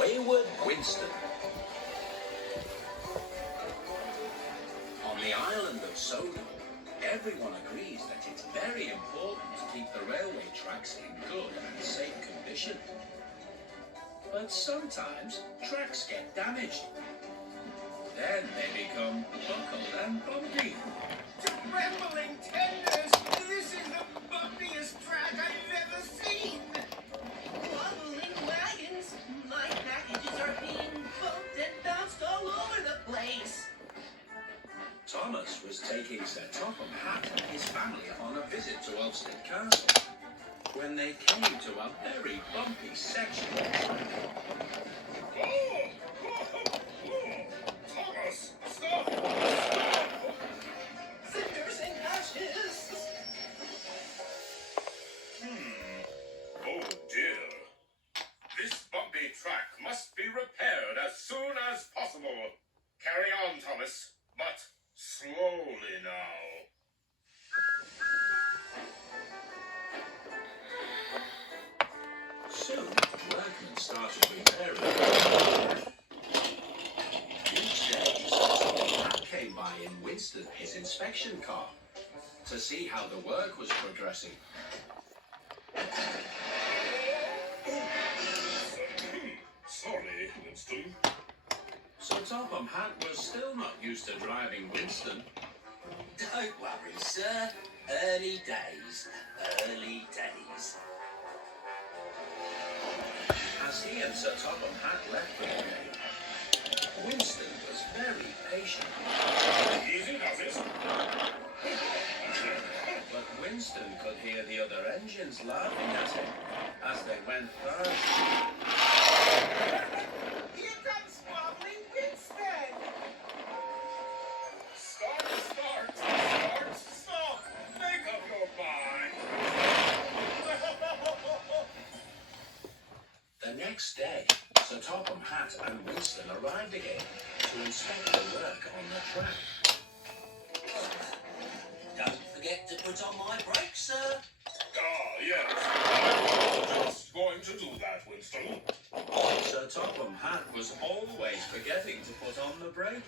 Wayward Winston. On the island of Sodor, everyone agrees that it's very important to keep the railway tracks in good and safe condition. But sometimes tracks get damaged. Then they become buckled and bumpy. Trembling tenders! This is the bumpiest track I've ever seen! Wobbling wagons! My packages are being bumped and bounced all over the place! Thomas was taking Sir Topham Hatt and his family on a visit to Ulstead Castle when they came to a very bumpy section of track. Thomas, stop! Cinders and ashes! Oh dear. This bumpy track must be repaired as soon as possible. Carry on, Thomas, but slowly now. Soon, workmen started repairing. Each day, Sir Topham Hatt came by in Winston, his inspection car, to see how the work was progressing. Sorry, Winston. Sir Topham Hatt was still not used to driving Winston. Don't worry, sir. Early days. Early days. As he and Sir Topham Hatt left for the day, Winston was very patient. Easy does it. But Winston could hear the other engines laughing at him as they went past. Here comes wobbling Winston! Start, stop! Make up your mind. The next day, Sir Topham Hatt and Winston arrived again to inspect the work on the track. Don't forget to put on my brakes, sir. Yes. I was just going to do that, Winston. Sir Topham Hatt was always forgetting to put on the brake,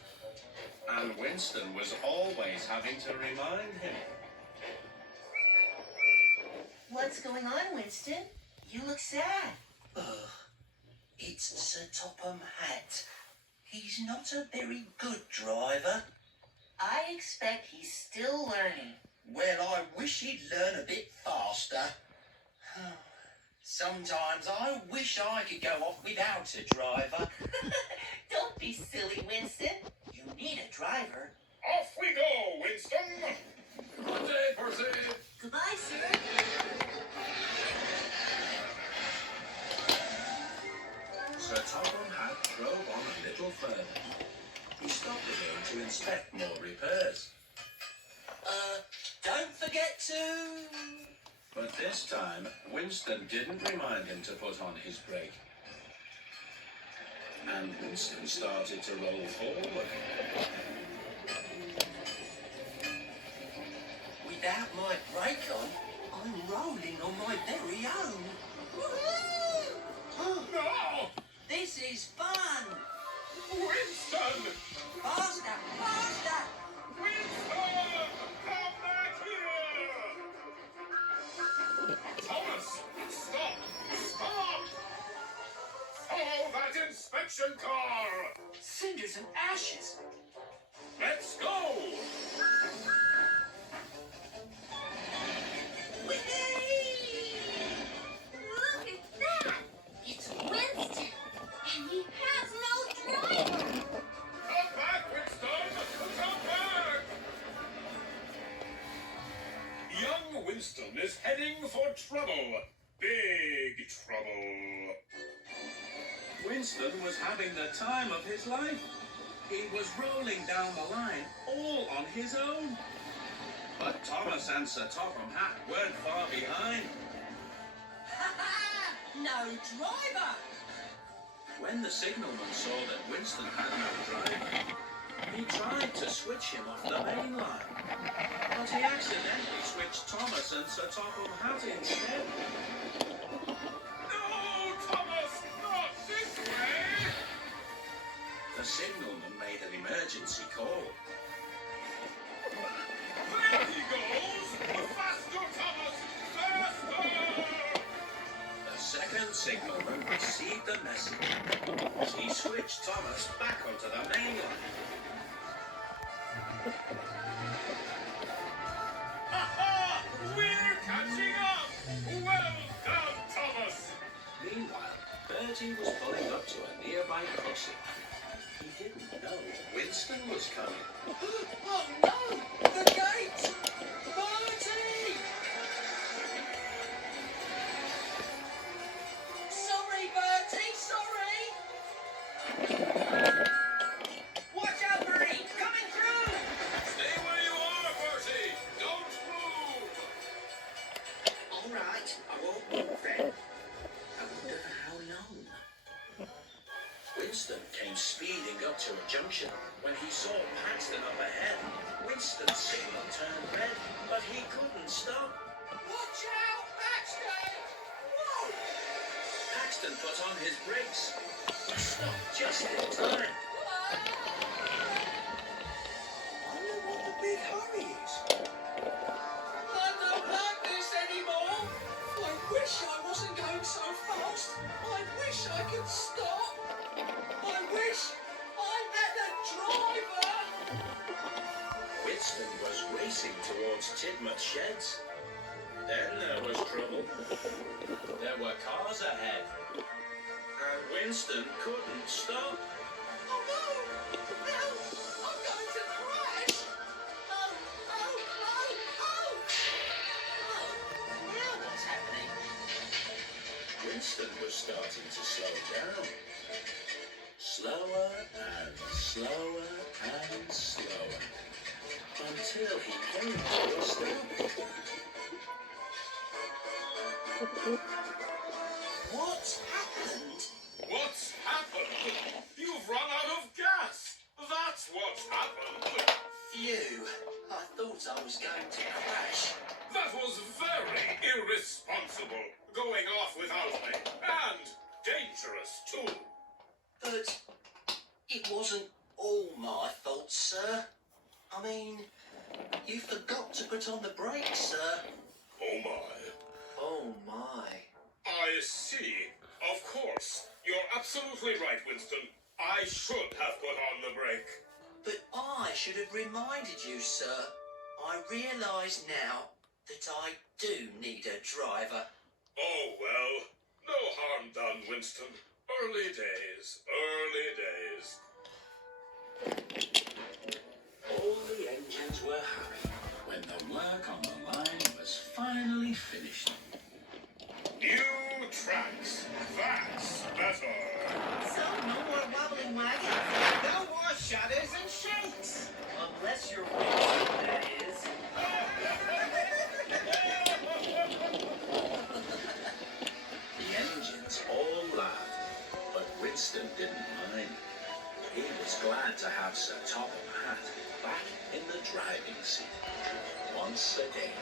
and Winston was always having to remind him. What's going on, Winston? You look sad. Ugh. It's Sir Topham Hatt. He's not a very good driver. I expect he's still learning. Well, I wish he'd learn a bit faster. Sometimes I wish I could go off without a driver. Don't be silly, Winston. You need a driver. Off we go, Winston. Good day, Percy. Goodbye, sir. Sir Topham Hatt drove on a little further. He stopped again to inspect more repairs. Don't forget to... But this time, Winston didn't remind him to put on his brake. And Winston started to roll forward. Without my brake on, I'm rolling on my very own. No! This is fun! Winston! Faster! Faster! Winston! Come back here! Thomas! Stop! Stop! Follow that inspection car! Cinders and ashes! Let's go! Look at that! It's Winston, and he has no driver! Come back, Winston! Come back! Young Winston is heading for trouble. Big trouble. Winston was having the time of his life. He was rolling down the line all on his own. But Thomas and Sir Topham Hatt weren't far behind. No driver! When the signalman saw that Winston had no driver, he tried to switch him off the main line. But he accidentally switched Thomas and Sir Topham Hatt instead. No, Thomas! Not this way! signalman made an emergency call. There he goes! Faster, Thomas! Faster! The second signalman received the message. He switched Thomas back onto the main line. Ha-ha! We're catching up! Well done, Thomas! Meanwhile, Bertie was pulling up to a nearby crossing. He didn't know Winston was coming. Oh no! The gate! Bertie! Sorry, Bertie, sorry! Watch out, Bertie! Coming through! Stay where you are, Bertie! Don't move! All right, I won't move then. I wonder for how long. Winston came speeding up to a junction. When he saw Paxton up ahead, Winston's signal turned red, but he couldn't stop. Watch out, Paxton! Whoa! Paxton put on his brakes. He stopped just in time. I wonder what the big hurry is. I don't like this anymore. I wish I wasn't going so fast. I wish I could stop. I wish I had a driver. Winston was racing towards Tidmouth's sheds. Then there was trouble. There were cars ahead. And Winston couldn't stop. Oh no! Help! I'm going to crash! Oh! Now what's happening? Winston was starting to slow down. Slower and slower and slower. Until he came to a stop. What's happened? What's happened? You've run out of gas! That's what's happened! Phew, I thought I was going to crash. That was very irresponsible, going off without me, and dangerous too. But it wasn't all my fault, sir. I mean, you forgot to put on the brakes, sir. Oh my. Oh my. I see. Of course. You're absolutely right, Winston. I should have put on the brake. But I should have reminded you, sir. I realise now that I do need a driver. Oh well. No harm done, Winston. Early days. All the engines were happy when the work on the line was finally finished. New tracks. That's better. So no more wobbling wagons. No more shudders and shakes. Unless you're Winston, that is. The engines all laughed, but Winston didn't mind. He was glad to have Sir Topham Hatt back in the driving seat once again.